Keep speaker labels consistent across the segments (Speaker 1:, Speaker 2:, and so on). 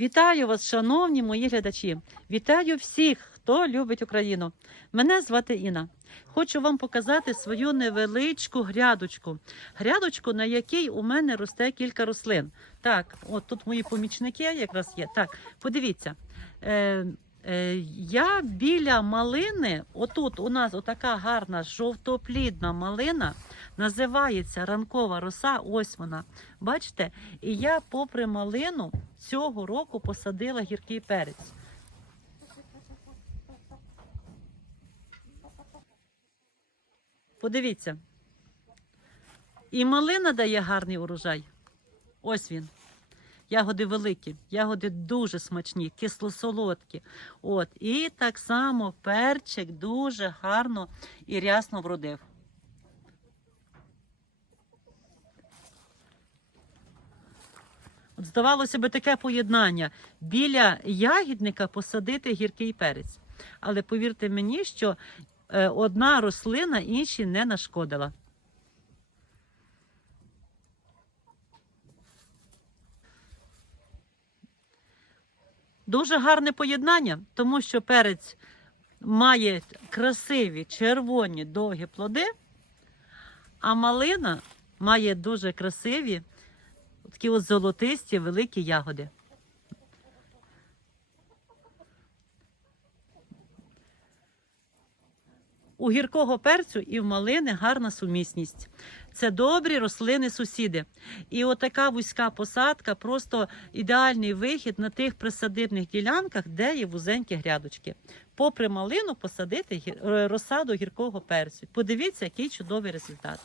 Speaker 1: Вітаю вас, шановні мої глядачі! Вітаю всіх, хто любить Україну. Мене звати Інна. Хочу вам показати свою невеличку грядочку. Грядочку, на якій у мене росте кілька рослин. Так, от тут мої помічники якраз є. Так, подивіться. Е, е, я біля малини, отут у нас отака гарна жовтоплідна малина, називається ранкова роса. Ось вона. Бачите? І я, попри малину, цього року посадила гіркий перець. Подивіться. І малина дає гарний урожай. Ось він. Ягоди великі, ягоди дуже смачні, кисло-солодкі. От. І так само перчик дуже гарно і рясно вродив. Здавалося би, таке поєднання. Біля ягідника посадити гіркий перець. Але повірте мені, що е, одна рослина іншій не нашкодила. Дуже гарне поєднання, тому що перець має красиві червоні довгі плоди, а малина має дуже красиві такі от золотисті великі ягоди. У гіркого перцю і в малини гарна сумісність. Це добрі рослини сусіди. І отака вузька посадка просто ідеальний вихід на тих присадибних ділянках, де є вузенькі грядочки. Попри малину посадити е, розсаду гіркого перцю. Подивіться, який чудовий результат.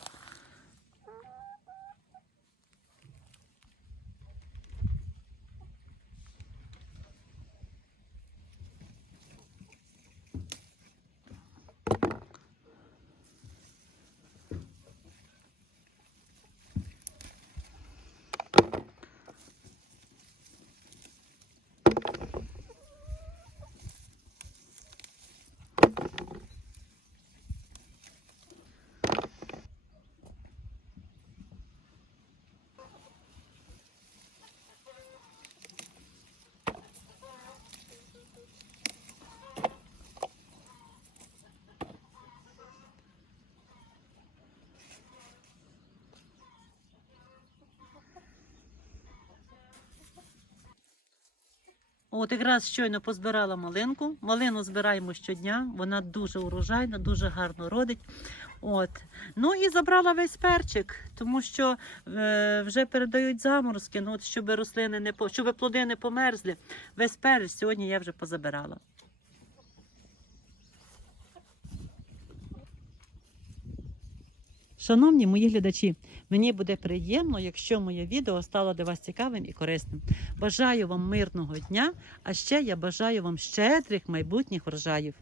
Speaker 1: От якраз щойно позбирала малинку. Малину збираємо щодня, вона дуже урожайна, дуже гарно родить. От. Ну і забрала весь перчик, тому що е, вже передають заморозки, ну, от, щоб рослини не щоб плоди не померзли. Весь перець сьогодні я вже позабирала. Шановні мої глядачі, мені буде приємно, якщо моє відео стало для вас цікавим і корисним. Бажаю вам мирного дня, а ще я бажаю вам щедрих майбутніх врожаїв.